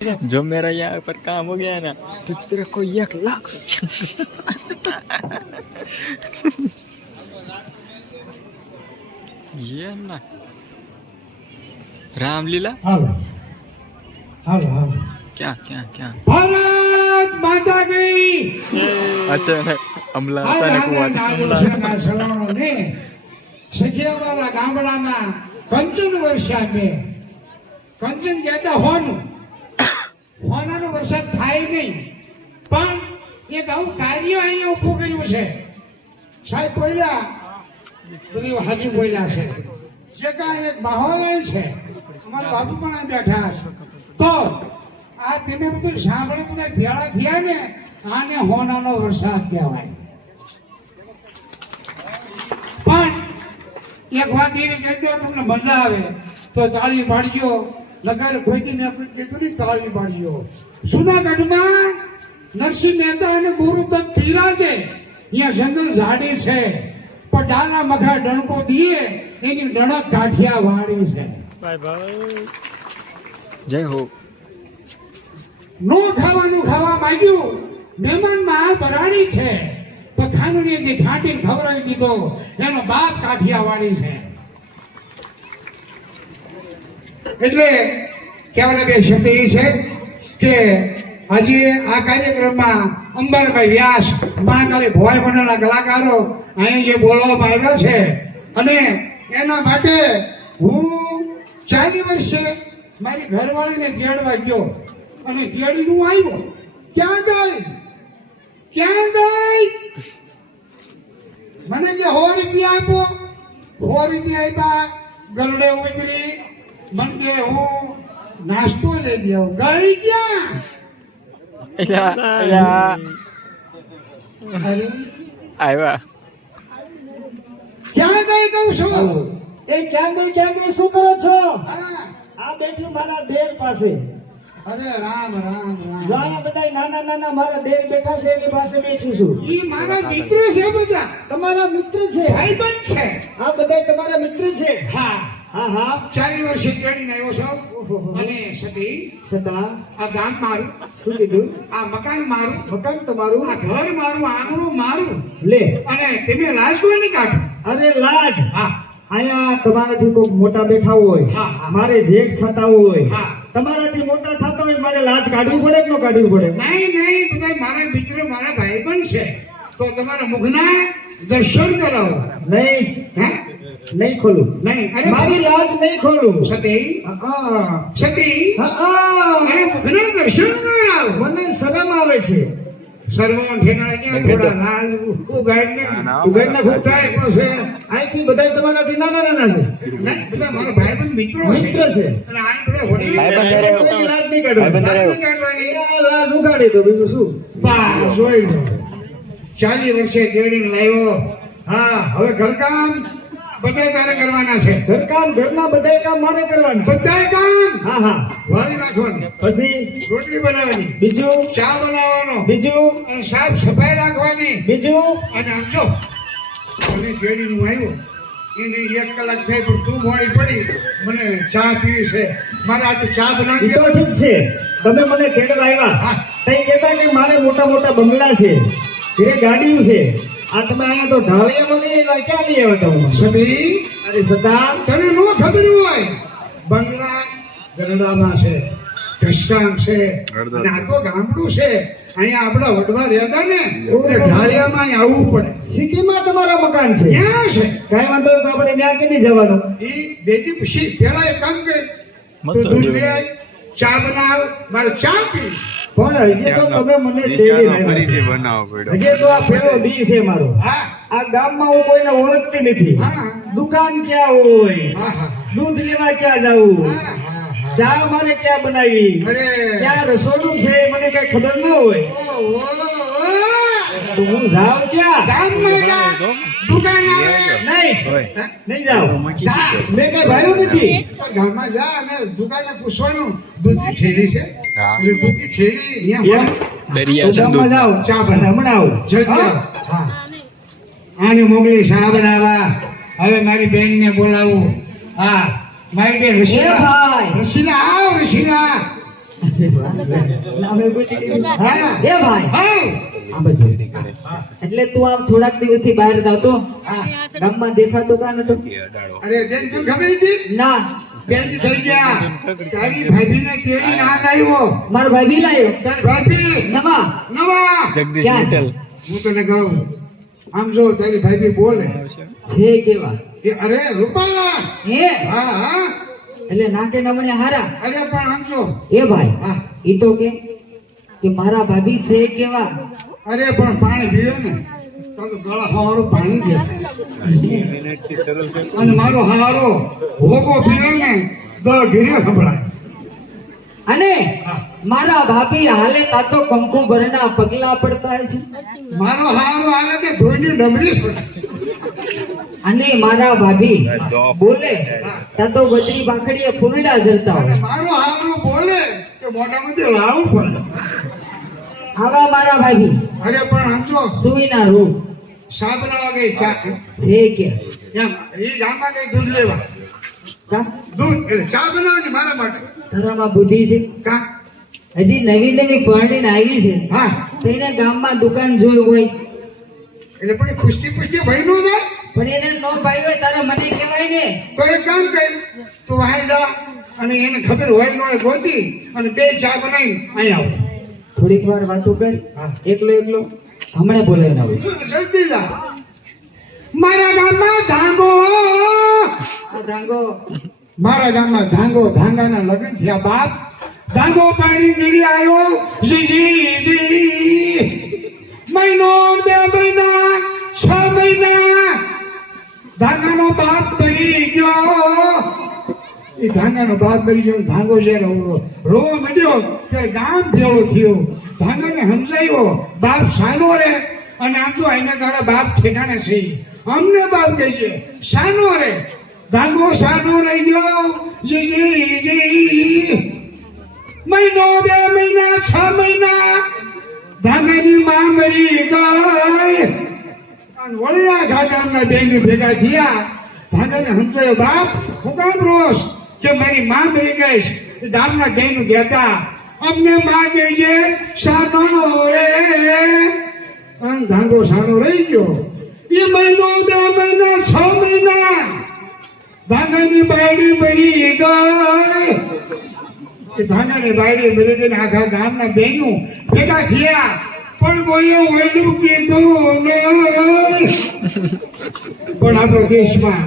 जो मेरा यहाँ पर काम हो गया ना तो तेरे को एक लाख ये ना रामलीला હાલો હાલો હાલો क्या क्या क्या ભારત માતા કી अचानक अमला આજે अचानक हुआ આનંદ था આદર્શના સલાણોને સખિયાવાળા ગામડામાં કંચન વર્ષા બે કંચન કહેતા હોનું હોનાનો વરસાદ થાય નહીં. પણ એક આવું કાર્ય અહીંયા ઊભું કર્યું છે. સાહેબ બોલ્યા, બધું હાજુ બોલ્યા છે. જે કાંઈ એક માહોલ છે, અમારા બાબુ પણ બેઠા છે તો આ તમે બધું સાંભળે બધા ભેળા થયા ને, આને હોનાનો વરસાદ કહેવાય. પણ એક વાત એવી કરી દો તમને મજા આવે. તો તાળી પાડજો. નગર ગોઈતીને આપણે કીધું ને તાળી બાંધ્યો જુનાગઢમાં નરસિંહ મહેતા અને ગુરુ ગુરુદત્ત પીરા છે. અહીંયા જંગલ ઝાડી છે. પણ ડાલા મખા ડણકો દીએ એની ડણક કાઠિયા વાળી છે. જય હો. નો ખાવાનું ખાવા માંગ્યું. મહેમાનમાં આ બરાણી છે. પખાનું ને ઘાટી ખવડાવી દીધો. એનો બાપ કાઠિયા વાળી છે. એટલે કહેવાના બે શબ્દ એ છે કે હજી આ કાર્યક્રમમાં અંબરભાઈ વ્યાસ મહાકાલી ભવાઈ મંડળના કલાકારો અહીં જે બોલાવવામાં આવ્યા છે. અને એના માટે હું ચાલી વર્ષે મારી ઘરવાળીને તેડવા ગયો. અને તેડીને હું આવ્યો. ક્યાં ગઈ? ક્યાં ગઈ? મને જે સો રૂપિયા આપો. સો રૂપિયા આપ્યા. ગરડે ઉતરી. મને હું નાસ્તો લઈ જાઉં ગઈ ક્યાં? આવ્યા. ક્યાં ગઈ કઉ છું? એ ક્યાં ગઈ ક્યાં ગઈ શું કરો છો? આ બેઠી મારા દેર પાસે. અરે રામ રામ રામ. આ બધા નાના નાના મારા દેર બેઠા છે એની પાસે બેઠી છું. ઈ મારા મિત્ર છે બધા. તમારા મિત્ર છે. ભાઈબંધ છે. આ બધા તમારા મિત્ર છે? હા. હા હા. ચાલી વર્ષે તેડીને આવ્યો છું. અને સતી સદા આ ગામ મારું. શું કીધું? આ મકાન મારું. મકાન તમારું આ ઘર મારું આંગણું મારું. લે. અને તમે લાજ કોઈ નહીં કાઢો અરે લાજ. હા. અહીંયા તમારાથી કોઈ મોટા બેઠા હોય. મારે જેઠ થતા હોય. હા. તમારાથી મોટા થતા હોય મારે લાજ કાઢવી પડે કે ન કાઢવી પડે? નહીં નહીં બધા મારા મિત્ર મારા ભાઈ પણ છે. તો તમારા મુખના દર્શન કરાવો. નહીં. હે? નહીં ખોલું. નહીં અરે મારી લાજ નહીં ખોલું. સતી? સતી? અરે મુખના દર્શન કરાવ. મને શરમ આવે છે. સર્વોન ઠેકાણે ક્યાં થોડા લાજ ઉગાડને. ઉગાડને ખૂબ થાય પછી અહીંથી બધા તમારાથી મારા મિત્રો છે. મિત્ર છે. અને આ બધા વડીલ ભાઈબંધ એટલે કોઈની લાજ નહીં કાઢવાની. લાજ નહીં કાઢવાની. લાજ ઉગાડી દો બીજું શું? બા જોઈ લો. ચાલી વર્ષે તેડીને લાવ્યો. હા હવે ઘરકામ. બધા તારે કરવાના છે. ઘરકામ ઘરના બધા કામ મારે કરવાનું. બધા કામ? હા હા. વાળી નાખવાનું. પછી? રોટલી બનાવવાની. બીજું? ચા બનાવવાનો. બીજું? અને સાફ સફાઈ રાખવાની. બીજું? અને આમ જો મને જોડીનું આવ્યું. એને એક કલાક થઈ પણ તું મોડી પડી. મને ચા પીવી છે. મારે આ ચા બનાવી તો ઠીક છે. તમે મને તેડવા આવ્યા. હા. કઈ કહેતા કે મારે મોટા મોટા બંગલા છે. ઘરે ગાડીઓ છે. આ તમે અહીંયા તો ઢાળિયામાં લઈ આવ્યા ક્યાં લઈ આવ્યા સતી? અરે સદા તને નો ખબર હોય? બંગલા ગરડામાં છે ઢસાણ છે અને આ તો ગામડું છે. અહીંયા આપણા વડવા રહેતા ને ઢાળિયામાં અહીં આવવું પડે. સિટીમાં તમારા મકાન છે? ક્યાં છે. કઈ વાંધો નહીં તો આપણે ત્યાં કેદી જવાનું? એ બેટી પછી પેલા એક કામ કરે. મસ્ત તું દૂધ લે ચા બનાવ મારે ચા પી પણ હજી તો તમે મને તેડી પડ્યો. હજી તો આ પેલો દી છે મારો. હા. આ ગામમાં હું કોઈને ઓળખતી નથી. દુકાન ક્યાં હોય? દૂધ લેવા ક્યાં જવું હા હા હા. ચા મારે ક્યાં બનાવી? ક્યાં રસોડું છે મને કઈ ખબર ન હોય. તો હું જાઉં ક્યાં? ગામમાં જા. દુકાન આવે. નહીં. નહીં જાઉં. જા. મેં કઈ ભાડું નથી. ગામમાં જા અને દુકાને પૂછવાનું. દૂધની ઠેરી છે. એટલે દૂધની થેલી દરિયા જાઉં. ચા બનાવ. જગ્યા હા? આને મોકલી ચા બનાવા. હવે મારી બેનને બોલાવું. હા. મારી બેન રસીલા. ભાઈ. રસીલા આવ રસીલા. હા. એ ભાઈ. હા. એટલે તું આમ થોડાક દિવસથી બહાર આવતો હા. ગામમાં દેખાતો કા નતો? અરે બેન તું ખબર હતી? ના. બેન થઈ ગયા. તારી ભાભીને કેવી યાદ આવ્યો. મારો ભાભી લાયો. તારી ભાભી? નવા. નવા? જગદીશ ક્યાં હું તને કહું. આમ જો તારી ભાભી બોલે. છે કેવા? એ અરે રૂપાલા! હે? હા હા. એટલે નાકે નમણે હારા. અરે પણ આમ જો. એ ભાઈ હા. ઈ તો કે કે મારા ભાભી છે કેવા? અરે પણ પાણી પીવે ને તો ગળા હારું પાણી દે. અને મારો હારો હોગો પીવે ને ગળ ઘીરે સંભળાય. અને મારા ભાભી હાલે તા તો કંકુ ભરના પગલા પડતા છે મારો હારો હાલે તે ધોઈની ડમરી અને મારા ભાભી બોલે તા તો બધી ભાખડીએ ફૂલડા જરતા હોય. મારો હારો બોલે કે મોટામાંથી લાવું પડે. આવા મારા ભાભી અરે પણ આમ સુવિના રૂમ. રૂપ સાબરા ગઈ ચા. છે કે? એમ એ ગામમાં કઈ દૂધ લેવા? કા? દૂધ એટલે ચા બનાવવાની મારા માટે. તારામાં બુદ્ધિ છે? કા? હજી નવી નવી પરણીને આવી છે. હા. તો એને ગામમાં દુકાન જોઈ હોય. એટલે પણ ખુશી ખુશી ભાઈ નો જાય પણ એને નો ભાઈ હોય તારે મને કહેવાય ને. તો એક કામ કર તું વાય જા અને એને ખબર હોય ન હોય ગોતી અને બે ચા બનાવી અહીં આવો. થોડીક વાર વાતો કર. એકલો એકલો. હમણાં બોલાવી ના હોય. જલ્દી જા મારા ગામમાં ધાંગો. ધાંગો. મારા ગામમાં ધાંગો. ધાંગાના લગ્ન થયા બાપ. ધાંગો પાણી ગીરી આવ્યો જી જી જી. મહિનો બે મહિના છ મહિના. ધાંગાનો બાપ તરી ગયો. એ ધાંગાનો બાપ મરી ગયો ધાંગો જ્યારે રોવા માંડ્યો, ત્યારે ગામ ભેળો થયો. ધાંગાને સમજાયો, બાપ સાનો રે, અને આમ તો એના તારા બાપ ઠેકાણે છે. અમને બાપ કહે છે સાનો રે. ધાંગો સાનો રહી ગયો. મહિનો, બે મહિના, છ મહિના, ધાંગાની માં મરી ગઈ. વળ્યા ઘા ગામના બેન ભેગા થયા. ધાંગાને સમજાયો, બાપ, હું કામ રોસ? કે મારી માં મરી ગઈ છે. ગામના બેન કહેતા અમને માં કહે છે, સાનો રે. અને ધાંગો સાનો રહી ગયો. એ મહિનો બે મહિના, છ મહિના ધાંગાની બાયડી મરી ગઈ. એ ધાંગાની બાયડી મરી ગઈ આખા ગામના બેનું ભેગા થયા. પણ કોઈએ ઓયલું કીધું પણ આપણા દેશમાં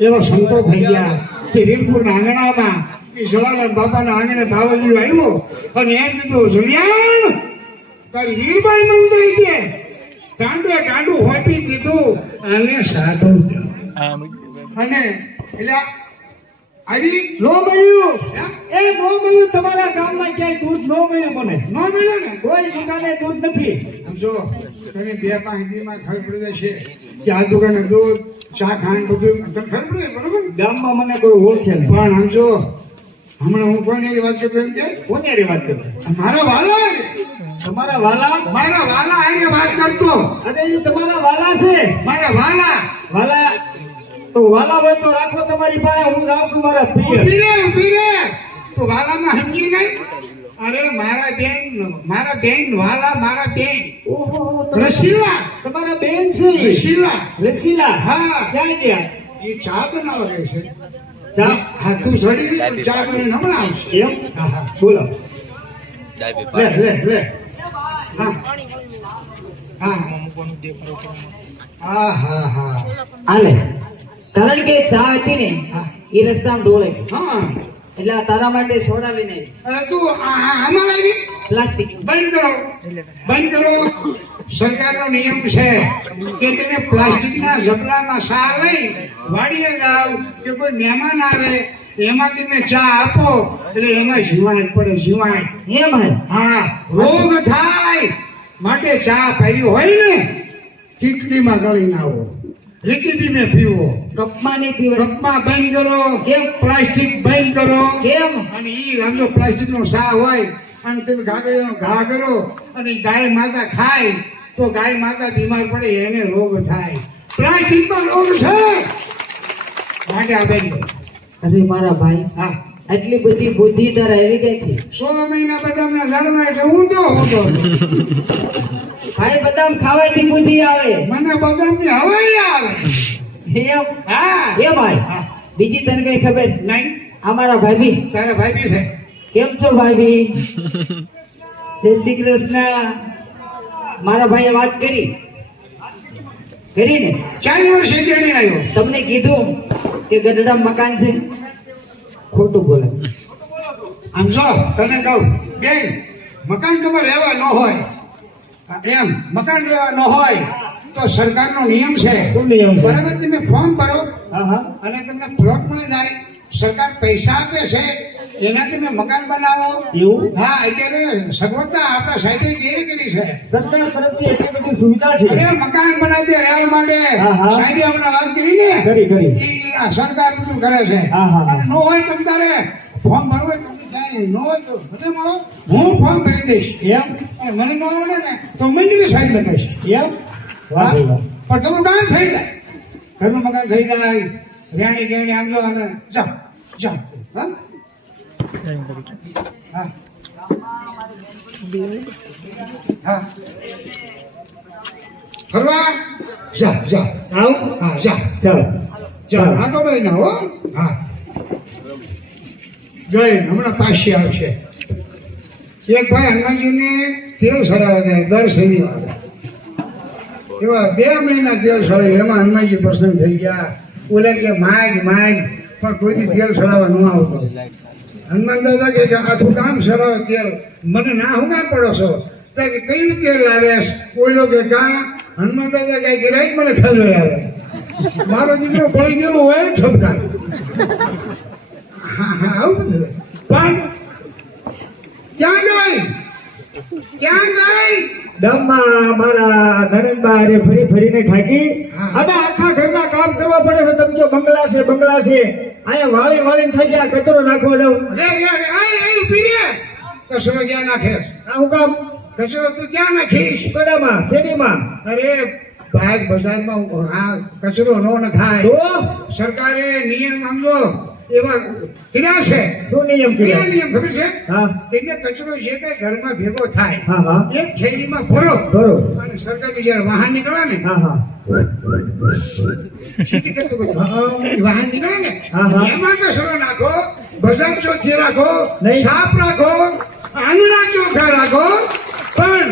એવા સંતો થઈ ગયા. કે વીરપુરના આંગણામાં એ જલારામ બાપાના આંગણે બાવલીઓ આવ્યો અને એમ કીધું જુલિયાણ તારી હીરબાઈ મંદિર છે. કાંડુએ કાંડું હોપી દીધું અને સાધુ અને એટલે આવી નો મળ્યું? એ નો મળ્યું તમારા ગામમાં ક્યાંય દૂધ નો મળ્યું મને. ન મળ્યો ને? કોઈ દુકાને દૂધ નથી. સમજો તમે તને બે પાંચ હિન્દીમાં ખબર પડી જશે કે આ દુકાને દૂધ ચા ખાંડ બધું તમને ખબર પડે બરોબર? ગામમાં મને કોઈ ઓળખે નહીં. પણ આમ જો હમણાં હું કોઈની વાત કરતો એમ કે? કોની વાત કરતો? મારા વાલા તમારા વાલા? મારા વાલા આને વાત કરતો. અરે એ તમારા વાલા છે. મારા વાલા! વાલા તો વાલા હોય તો રાખો તમારી પાસે હું જાઉં છું મારા પિયર ઊભી રે તો વાલામાં સમજી નહીં અરે મારા બેન મારા બેન વાલા મારા બેન. ઓહો રસીલા તમારા બેન છે. રસીલા રસીલા હા. જાણી ગયા? એ ચા બનાવવા ગઈ છે. ચા? હા તું છોડી દે તું ચા બનાવીને હમણાં આવશે. એમ? હા હા. બોલો. લે લે લે. હા. હા. હા હા હા. હાલે કારણ કે ચા હતી ને હા. એ રસ્તામાં ડોળે. હા. એટલે આ તારા માટે છોડાવી લઈને આવી. અરે તું આમાં લાવી? પ્લાસ્ટિક. બંધ કરો. બંધ કરો. સરકારનો નિયમ છે કે તમે પ્લાસ્ટિકના ઝબલામાં સા લઈ વાડીએ જાવ કે કોઈ મહેમાન આવે એમાં તમે ચા આપો એટલે એમાં જીવાય પડે જીવાય. એમ હા? રોગ થાય. માટે ચા પીવી હોય ને કીટલીમાં ગળી નાવો રીકીપી ને પીવો. કપમાં નહીં પીવો કપમાં બંધ કરો. કેમ? પ્લાસ્ટિક બંધ કરો. કેમ? અને ઈ સમજો પ્લાસ્ટિક નો સા હોય અને તમે ઘાગડીનો ઘા કરો અને ગાય માતા ખાય તો ગાય માતા બીમાર પડે એને રોગ થાય. પ્લાસ્ટિકમાં રોગ છે. માટે આ કરો અરે મારા ભાઈ હા. આટલી બધી બુદ્ધિ તારે આવી ગઈ થી સો મહિના બદામના લડવા એટલે હું તો હોતો ભાઈ બદામ ખાવાથી બુદ્ધિ આવે. મને બદામની હવાઈ આવે. એમ? હા. એ ભાઈ બીજી તને કઈ ખબર? નહીં. અમારા ભાભી. તારા ભાઈ છે. કેમ છો ભાભી? જય શ્રી કૃષ્ણ. મારા ભાઈએ વાત કરી. કરીને ચાર વર્ષે તેડી આવ્યો. તમને કીધું કે ગઢડા મકાન છે? ખોટું બોલે આમ જો તને કહું બેન મકાન તમારે રહેવા ન હોય એમ મકાન રહેવા ન હોય તો સરકારનો નિયમ છે. શું નિયમ બરાબર તમે ફોર્મ ભરો હા હા. અને તમને પ્લોટ મળી જાય સરકાર પૈસા આપે છે એના તમે મકાન બનાવો. એવું? હા અત્યારે સગવડતા આપણા સાહેબે કેવી કરી છે? સરકાર તરફથી એટલી બધી સુવિધા છે. અરે મકાન બનાવતી રહેવા માટે. સાહેબે હમણાં વાત કરી ને કરી કરી. આ સરકાર બધું કરે છે. હા, હા, નો હોય તો તારે ફોર્મ ભરવું હોય તો તમે જાય નો હોય તો મને મળો. હું ફોર્મ ભરી દઈશ. એમ? અને મને ન આવડે ને તો મંજૂરી સાહેબ બનાવીશ એમ? વાહ પણ તમારું કામ થઈ જાય. ઘરનું મકાન થઈ જાય. રેણી ગેણી આમ જો. અને જાઓ જાઓ. હા? હા હા. ફરવા? જા જા આવું હા જા ચાલો જા ચાલો હા તો ભાઈ ના હો. હા જય હમણાં પાછી આવશે. એક ભાઈ હનુમાનજીને તેલ ચડાવે છે દર શનિવારે. એવા બે મહિના તેલ ચડાવ્યું એમાં હનુમાનજી પ્રસન્ન થઈ ગયા. ઓલે કે માગ માગ. પણ કોઈથી તેલ ચડાવવા ન આવતો. હનુમાન દાદા કે આખું કામ સરળ તેલ મને ના હું ના પડો છો? કે કયું તેલ લાવ્યા? ઓલો કે કા હનુમાન દાદા કઈ કે રાઈટ મને ખાજો આવે મારો દીકરો પડી ગયો હોય ઠપકાર. હા હા આવું પણ ક્યાં ગઈ? ક્યાં ગઈ? દમમાં મારા નણંદબા હારે ફરી ફરીને ઠાકી. હા. અને આખા ઘરના કામ કરવા પડે છે તમે જો બંગલા છે બંગલા છે. અહીંયા વાળી વાળી થઈ ગયા કચરો નાખવા જાવ રે રે રે આય આય ઊભી રે. કચરો ક્યાં નાખે? આ હું કામ? કચરો તું ક્યાં નાખીશ? કડામાં શેરીમાં. અરે ભાગ બજારમાં આ કચરો નો નખાય. તો? સરકારે નિયમ સમજો. એવા છે? શું નિયમ કર્યા નિયમ ખબર છે? હા. એટલે કચરો જે કઈ ઘરમાં ભેગો થાય હા હા. એક થેલીમાં ભરો. ભરો. અને સરકારની જયારે વાહન નીકળે ને હા હા. વાહન નીકળે ને હા, હા. એમાં કચરો નાખો બજાર ચોખ્ખી રાખો. સાફ રાખો આંગણા ચોખ્ખા રાખો. પણ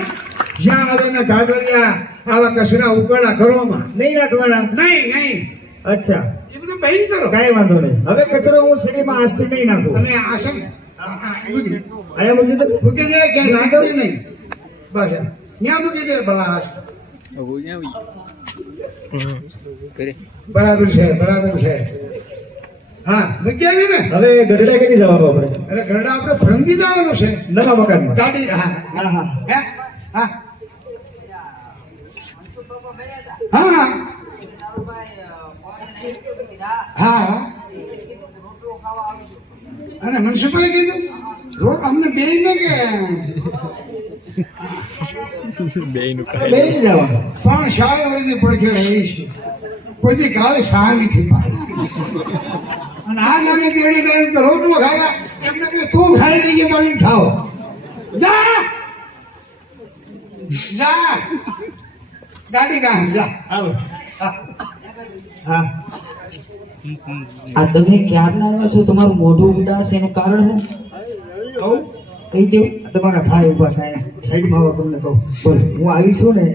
જ્યાં આગળના ગાગલિયા આવા કચરા ઉકળા ઘરોમાં. નહીં રાખવાના? નહીં નહીં. અચ્છા. એ કરો. કાંઈ વાંધો નહીં. હવે કચરો હું શેરીમાં આજથી નહીં નાખું. અને આ છે ને, આ- આ મૂકી દે. મૂકી દે? ક્યાંય નાખવું નહીં. બસ ત્યાં મૂકી દે બસ. બરાબર છે બરાબર છે. હા મૂકી આવી ને? હવે ગઢડા કેથી જવાનું આપણે? અરે ગઢડા આપણે ફરંગી જવાનું છે. નવા મકાનમાં. ગાડી હા. હા? હા. હે? હા. હા. અને મનસુભાઈ કીધું રોટ અમને બે ને કે બે જ પણ શાળા વર્ષે પડખે રહી છે. કોઈથી કાલે સા નથી પાડી. અને આ જાણે તેડી રહી તો રોટલો ખાવા એમને કે તું ખાઈ લઈએ એમ ખાઓ. જા. જા. ગાડી કામ જા. આવો હા. આ તમે ક્યારના આવ્યા છો? તમારું મોઢું ઉદાસ એનું કારણ શું? કહું? કહી દઉં. તમારા ભાઈ ઊભા છે અહીંયા સાઈડમાં આવો તમને કહું. બોલ હું આવી છું ને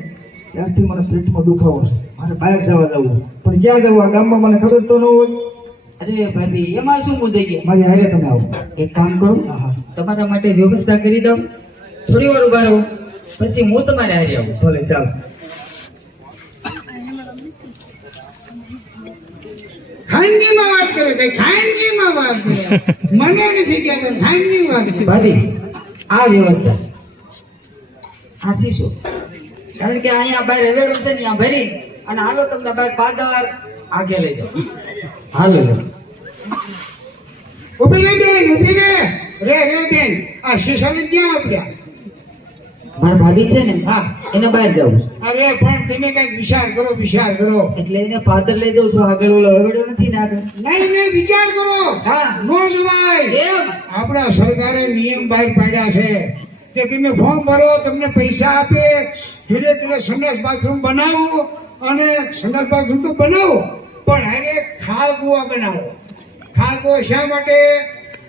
ત્યારથી મને પેટમાં દુખાવો છે. મારે બહાર જવા જવું પણ ક્યાં જવું? આ ગામમાં મને ખબર તો ન હોય. અરે ભાભી એમાં શું મુજાઈ ગયા? મારી હારે તમે આવો. એક કામ કરો તમારા માટે વ્યવસ્થા કરી દઉં. થોડી વાર ઊભા રહો. પછી હું તમારે હારી આવું. ભલે ચાલો. ખાનગીમાં વાત કરે, કઈ ખાનગીમાં વાત કરે? મને નથી કહેતો ખાનગી વાત ભાભી, આ વ્યવસ્થા. આશીષો કારણ કે અહીંયા બહાર રેવેડું છે ને, ત્યાં ભરી અને હાલો તમને બહાર પાદાવાર આગે લઈ જાઓ. હાલો ઊભી રે બેન, ઊભી રે રે રે બેન, આ શીશાની ક્યાં આપ્યા મારા ભાભી છે ને, હા. એને બહાર જવું અરે પણ તમે કંઈક વિચાર કરો વિચાર કરો. એટલે એને પાદર લઈ દઉં છું આગળ ઓલો હવેડો નથી ને આગળ? નહીં નહીં વિચાર કરો. હા. નો જવાય. એમ? આપણા સરકારે નિયમ બહાર પાડ્યા છે કે તમે ફોર્મ ભરો તમને પૈસા આપે ધીરે ધીરે સંડાસ બાથરૂમ બનાવો અને સંડાસ બાથરૂમ તો બનાવો પણ હવે ખાલ કુવા બનાવો. ખાલ કુવા શા માટે?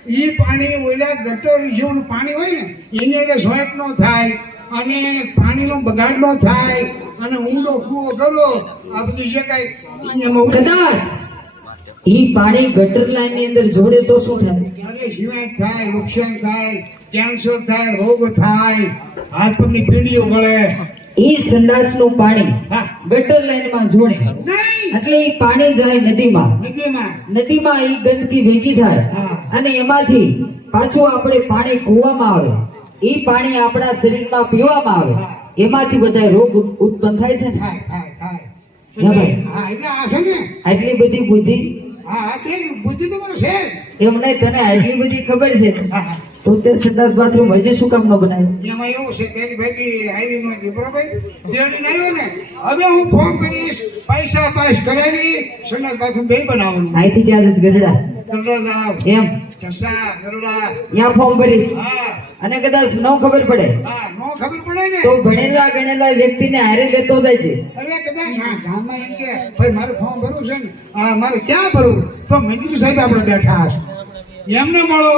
એ પાણી ઓલા ગટોરી જેવું પાણી હોય ને એને એટલે સ્વેટ ન થાય. અને પાણીનો બગાડ ન થાય અને ઊંડો કૂવો કરો આ બધું જે કાંઈ કદાચ ઈ પાણી ગટર લાઈનની અંદર જોડે તો શું થાય? અરે સિવાય થાય નુકસાન થાય કેન્સર થાય રોગ થાય હાથ પગની પીડીઓ ગળે. ઈ સંડાસનું પાણી ગટર લાઈનમાં જોડે એટલે ઈ પાણી જાય નદીમાં. નદીમાં. નદીમાં ઈ ગંદકી ભેગી થાય. અને એમાંથી પાછું આપણે પાણી કૂવામાં આવે. ઈ પાણી આપણા શરીરમાં પીવામાં આવે. એમાંથી બધા રોગ ઉત્પન્ન થાય છે થાય થાય થાય. ના ભાઈ. હા એટલે આ છે ને? આટલી બધી બુદ્ધિ? બુદ્ધિ તો છે એમ નહીં તને આટલી બધી ખબર છે. તો તે સંડાસ બાથરૂમ હજી શું કામ ન બનાવ્યું? એમાં એવું છે એની ભેગી આવી નહોતી બરોબર? જેડીને આવ્યો ને હવે હું ફોન કરીશ પૈસા પાસ કરાવી સંડાસ બાથરૂમ બે બનાવવાનું. અહીંથી ક્યાં જશે ગઢડા? એમ? કસા ગરડા ત્યાં ફોર્મ ભરીશ હા. અને કદાચ ન ખબર પડે. હા નો ખબર પડે ને. તો ભણેલા ગણેલા વ્યક્તિને હારે લેતો જાય છે. અરે કદાચ ના ગામમાં એમ કે ભાઈ મારે ફોર્મ ભરવું છે ને. હા મારે ક્યાં ભરવું? તો મંજૂર સાહેબ આપણે બેઠા હશે. એમને મળો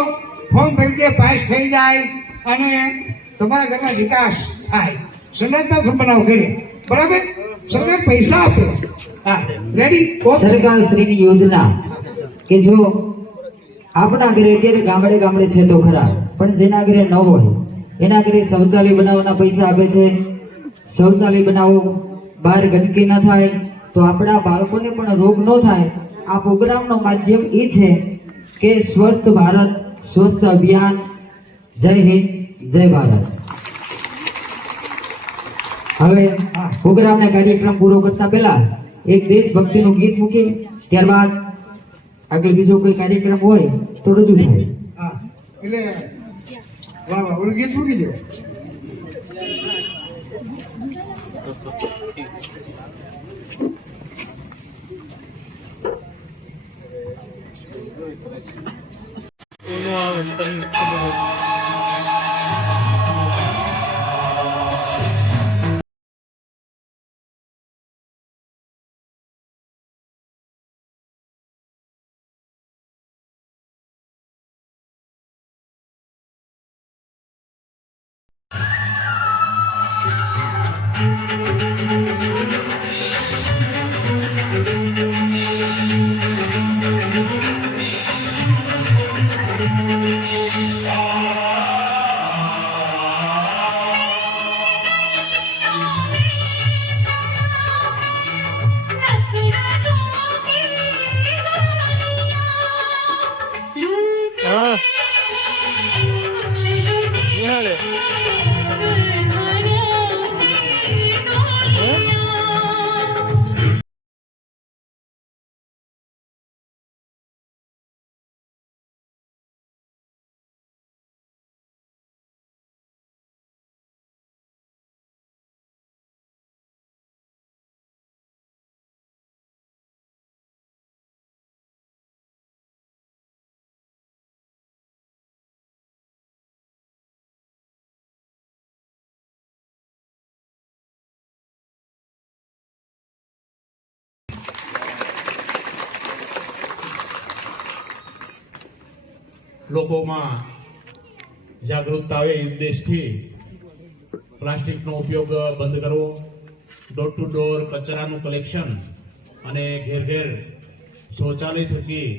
ફોર્મ ભરી દે પાસ થઈ જાય અને તમારા ઘરના વિકાસ થાય. સંડાસમાં સંપન્નાવ કરીએ. બરાબર? સરકાર પૈસા આપે. હા રેડી સરકાર શ્રીની યોજના કે જો આપણા ઘરે અત્યારે ગામડે ગામડે છે તો ખરા, પણ જેના ઘરે ન હોય, એના ઘરે શૌચાલય બનાવવાના પૈસા આપે છે. શૌચાલય બનાવો, બહાર ગંદકી ન થાય, તો આપણા બાળકોને પણ રોગ ન થાય. આ પ્રોગ્રામનો માધ્યમ એ છે કે સ્વસ્થ ભારત, સ્વસ્થ અભિયાન. જય હિન્દ, જય ભારત. હવે પ્રોગ્રામને કાર્યક્રમ પૂરો કરતા પહેલા એક દેશભક્તિનું ગીત મૂકીએ. ત્યારબાદ આગળ બીજો કોઈ કાર્યક્રમ હોય તો રજૂ થાય હા એટલે વાહ વાહ ઓલું ગીત મૂકી દો. આવે લોકોમાં જાગૃતતા આવે એ ઉદ્દેશથી પ્લાસ્ટિકનો ઉપયોગ બંધ કરવો ડોર ટુ ડોર કચરાનું કલેક્શન અને ઘેર ઘેર શૌચાલય થકી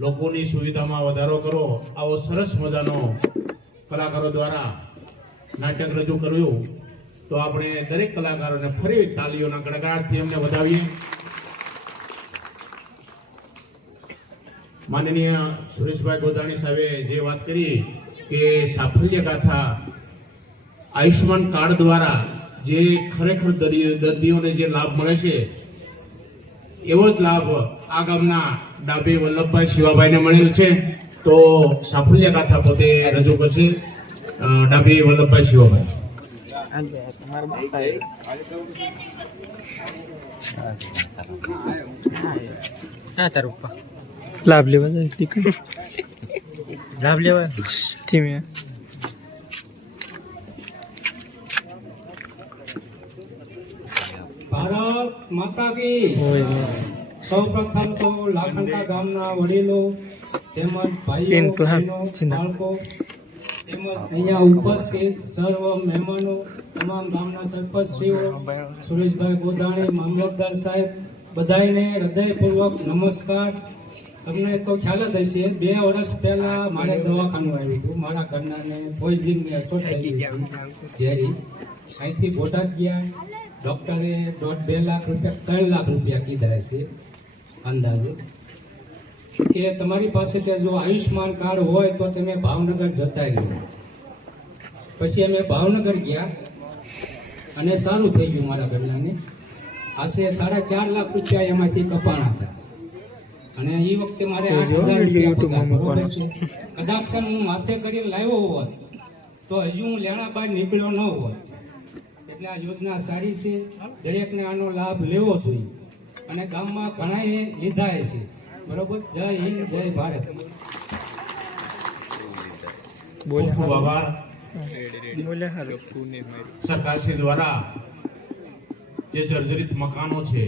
લોકોની સુવિધામાં વધારો કરો, આવો સરસ મજાનો કલાકારો દ્વારા નાટક રજૂ કર્યું. તો આપણે દરેક કલાકારોને ફરી તાલીઓના ગણગાટથી એમને વધાવીએ. માનનીય સુરેશભાઈ ગોધાણી સાહેબે જે વાત કરી કે સાફલ્ય ગાથા આયુષ્યમાન કાર્ડ દ્વારા જે ખરેખર દર્દીઓને જે લાભ મળે છે, એવો જ લાભ આ ગામના ડાબે વલ્લભભાઈ શિવાભાઈને મળેલ છે. તો સાફલ્ય ગાથા પોતે રજૂ કરશે ડાભી વલ્લભભાઈ શિવાભાઈ. મારા બાપા લાભ લેવા જાય દીકરી લાભ લેવા? ધીમે ભારત માતા કી. સૌ પ્રથમ તો લાખણકા ગામના વડીલો તેમજ ભાઈઓ. બાળકો તેમજ અહીંયા ઉપસ્થિત સર્વ મહેમાનો તમામ ગામના સરપંચશ્રીઓ સુરેશભાઈ ગોદાણી મામલતદાર સાહેબ બધાને હૃદયપૂર્વક નમસ્કાર. તમને તો ખ્યાલ જ હશે, બે વર્ષ પહેલા મારે દવાખાનું આવ્યું હતું. મારા ઘરનાને પોઈઝનની અસર થઈ ઝેરી. અહીંથી બોટાદ ગયા. ડૉક્ટરે દોઢ બે લાખ રૂપિયા, ત્રણ લાખ રૂપિયા કીધા છે અંદાજે. કે તમારી પાસે ત્યાં જો આયુષ્યમાન કાર્ડ હોય તો તમે ભાવનગર જતા રહ્યો. પછી અમે ભાવનગર ગયા અને સારું થઈ ગયું મારા ઘરનાને. આશરે સાડા ચાર લાખ રૂપિયા એમાંથી કપાણા હતા. અને એ વખતે મારે આઠ હજાર રૂપિયા કદાચ હું માથે કરીને લાવ્યો હોત તો હજુ હું લેણા બહાર નીકળ્યો ન હોત. એટલે આ યોજના સારી છે. દરેકને આનો લાભ લેવો જોઈએ. અને ગામમાં ઘણાએ લીધા છે. બરોબર? જય હિન્દ જય ભારત. ખૂબ ખૂબ આભાર. સરકારશ્રી દ્વારા જે જર્જરિત મકાનો છે